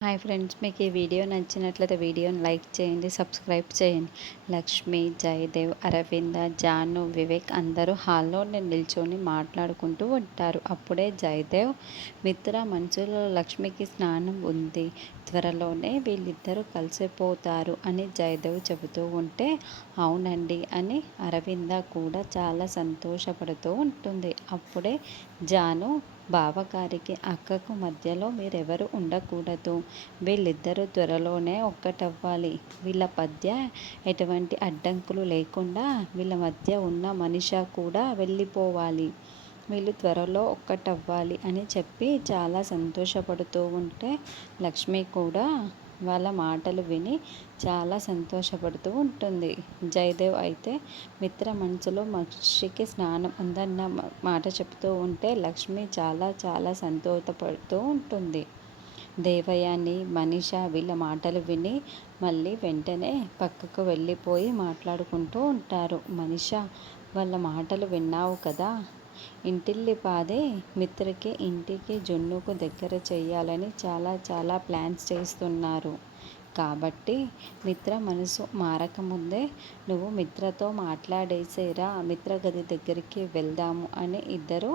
Hi friends, మీకు ఈ video నచ్చినట్లయితే వీడియోని లైక్ చేయండి, సబ్స్క్రైబ్ చేయండి. లక్ష్మి, జయదేవ్, అరవింద, జాను, వివేక్ అందరూ హాల్లో నిల్చొని మాట్లాడుకుంటూ ఉంటారు. అప్పుడే జయదేవ్, మిత్ర మనసులో లక్ష్మికి స్నానం ఉంది, త్వరలోనే వీళ్ళిద్దరూ కలిసిపోతారు అని జయదేవ్ చెబుతూ ఉంటే, అవునండి అని అరవింద కూడా చాలా సంతోషపడుతూ ఉంటుంది. అప్పుడే జాను, బావగారికి అక్కకు మధ్యలో మీరెవరు ఉండకూడదు, వీళ్ళిద్దరూ త్వరలోనే ఒక్కటవ్వాలి, వీళ్ళ మధ్య ఎటువంటి అడ్డంకులు లేకుండా వీళ్ళ మధ్య ఉన్న మనిష కూడా వెళ్ళిపోవాలి, వీళ్ళు త్వరలో ఒక్కటవ్వాలి అని చెప్పి చాలా సంతోషపడుతూ ఉంటే, లక్ష్మి కూడా వాళ్ళ మాటలు విని చాలా సంతోషపడుతూ ఉంటుంది. జయదేవ్ అయితే మిత్ర మనసులో మనిషికి స్నానం ఉందన్న మాట చెప్తూ ఉంటే లక్ష్మి చాలా చాలా సంతోషపడుతూ ఉంటుంది. దేవయాని, మనీష వీళ్ళ మాటలు విని మళ్ళీ వెంటనే పక్కకు వెళ్ళిపోయి మాట్లాడుకుంటూ ఉంటారు. మనీష, వాళ్ళ మాటలు విన్నావు కదా, ఇంటిల్లిపాదే మిత్రకి ఇంటికి జున్నుకు దగ్గర చేయాలని చాలా చాలా ప్లాన్స్ చేస్తున్నారు. కాబట్టి మిత్ర మనసు మారకముందే నువ్వు మిత్రతో మాట్లాడేసేరా, మిత్ర గది దగ్గరికి వెళ్దాము అని ఇద్దరు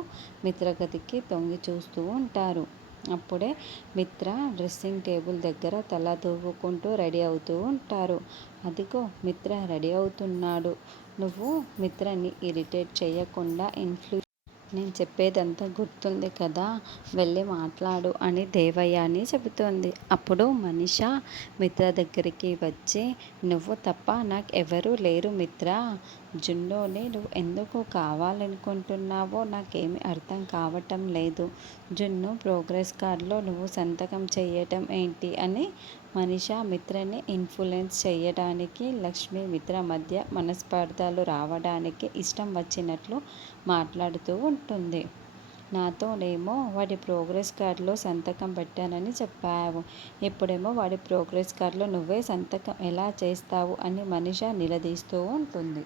మిత్ర గదికి తొంగి చూస్తూ ఉంటారు. అప్పుడే మిత్ర డ్రెస్సింగ్ టేబుల్ దగ్గర తల దూవుకుంటూ రెడీ అవుతూ ఉంటారు. అదిగో మిత్ర రెడీ అవుతున్నాడు, నువ్వు మిత్రని ఇరిటేట్ చేయకుండా నేను చెప్పేదంతా గుర్తుంది కదా, వెళ్ళి మాట్లాడు అని దేవయాని చెబుతోంది. అప్పుడు మనీష మిత్ర దగ్గరికి వచ్చి, నువ్వు తప్ప నాకు ఎవరూ లేరు మిత్ర, జున్నుని నువ్వు ఎందుకు కావాలనుకుంటున్నావో నాకేమీ అర్థం కావటం లేదు, జున్ను ప్రోగ్రెస్ కార్డులో నువ్వు సంతకం చేయటం ఏంటి అని మనీష మిత్రని ఇన్ఫ్లుయెన్స్ చేయడానికి, లక్ష్మి మిత్ర మధ్య మనస్పర్ధలు రావడానికి ఇష్టం వచ్చినట్లు మాట్లాడుతూ ఉంటుంది. నాతోనేమో వాడి ప్రోగ్రెస్ కార్డులో సంతకం పెట్టానని చెప్పావు, ఇప్పుడేమో వాడి ప్రోగ్రెస్ కార్డులో నువ్వే సంతకం ఎలా చేస్తావు అని మనీష నిలదీస్తూ ఉంటుంది.